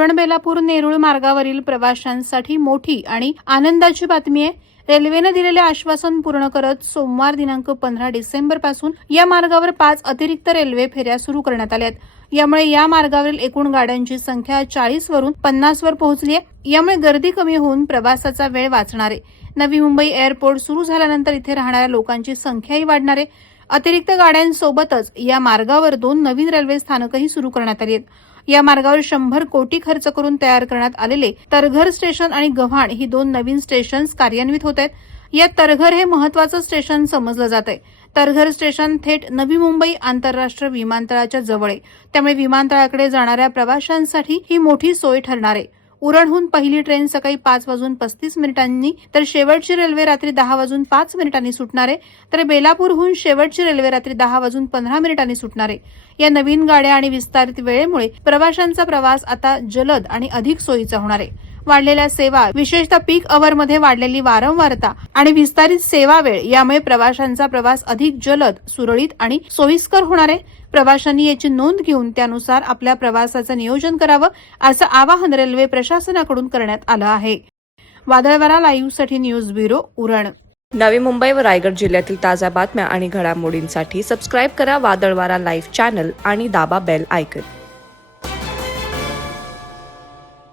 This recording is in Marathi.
उरण बेलापूर नेरूळ मार्गावरील प्रवाशांसाठी मोठी आणि आनंदाची बातमी आहे। रेल्वेने दिलेले आश्वासन पूर्ण करत सोमवार दिनांक 15 डिसेंबर पासून या मार्गावर 5 अतिरिक्त रेल्वे फेऱ्या सुरू करण्यात आल्या आहेत। यामुळे या मार्गावरील एकूण गाड्यांची संख्या 40 वरून 50 वर पोहोचली आहे। यामुळे गर्दी कमी होऊन प्रवासाचा वेळ वाचणार आहे। नवी मुंबई एअरपोर्ट सुरू झाल्यानंतर इथे राहणाऱ्या लोकांची संख्याही वाढणार आहे। अतिरिक्त गाड्यांसोबतच या मार्गावर 2 नवीन रेल्वे स्थानकही सुरू करण्यात आली आहेत। या मार्गावर 100 कोटी खर्च करून तयार करण्यात आलेले तरघर स्टेशन आणि गव्हाण ही 2 नवीन स्टेशन्स कार्यान्वित होत आहेत। या तरघर हे महत्त्वाचं स्टेशन समजलं जात आहे। तरघर स्टेशन थेट नवी मुंबई आंतरराष्ट्रीय विमानतळाच्या जवळ आहे, त्यामुळे विमानतळाकडे जाणाऱ्या प्रवाशांसाठी ही मोठी सोय ठरणार आहे। उरणहून पहिली ट्रेन सकाळी 5:35 तर शेवटची रेल्वे रात्री 10:05 सुटणार आहे, तर बेलापूरहून शेवटची रेल्वे रात्री 10:15 सुटणार आहे। या नवीन गाड्या आणि विस्तारित वेळेमुळे प्रवाशांचा प्रवास आता जलद आणि अधिक सोयीचा होणार आहे। वाढलेल्या सेवा, विशेषतः पीक अवरमध्ये वाढलेली वारंवारता आणि विस्तारित सेवा वेळ यामुळे प्रवाशांचा प्रवास अधिक जलद, सुरळीत आणि सोयीस्कर होणार आहे। प्रवाशांनी याची नोंद घेऊन त्यानुसार आपल्या प्रवासाचं नियोजन करावं, असं आवाहन रेल्वे प्रशासनाकडून करण्यात आलं आहे। वादळवारा लाईव्हसाठी न्यूज ब्युरो, उरण। नवी मुंबई व रायगड जिल्ह्यातील ताज्या बातम्या आणि घडामोडींसाठी सबस्क्राईब करा वादळवारा लाईव्ह चॅनल आणि दाबा बेल आयकॉन।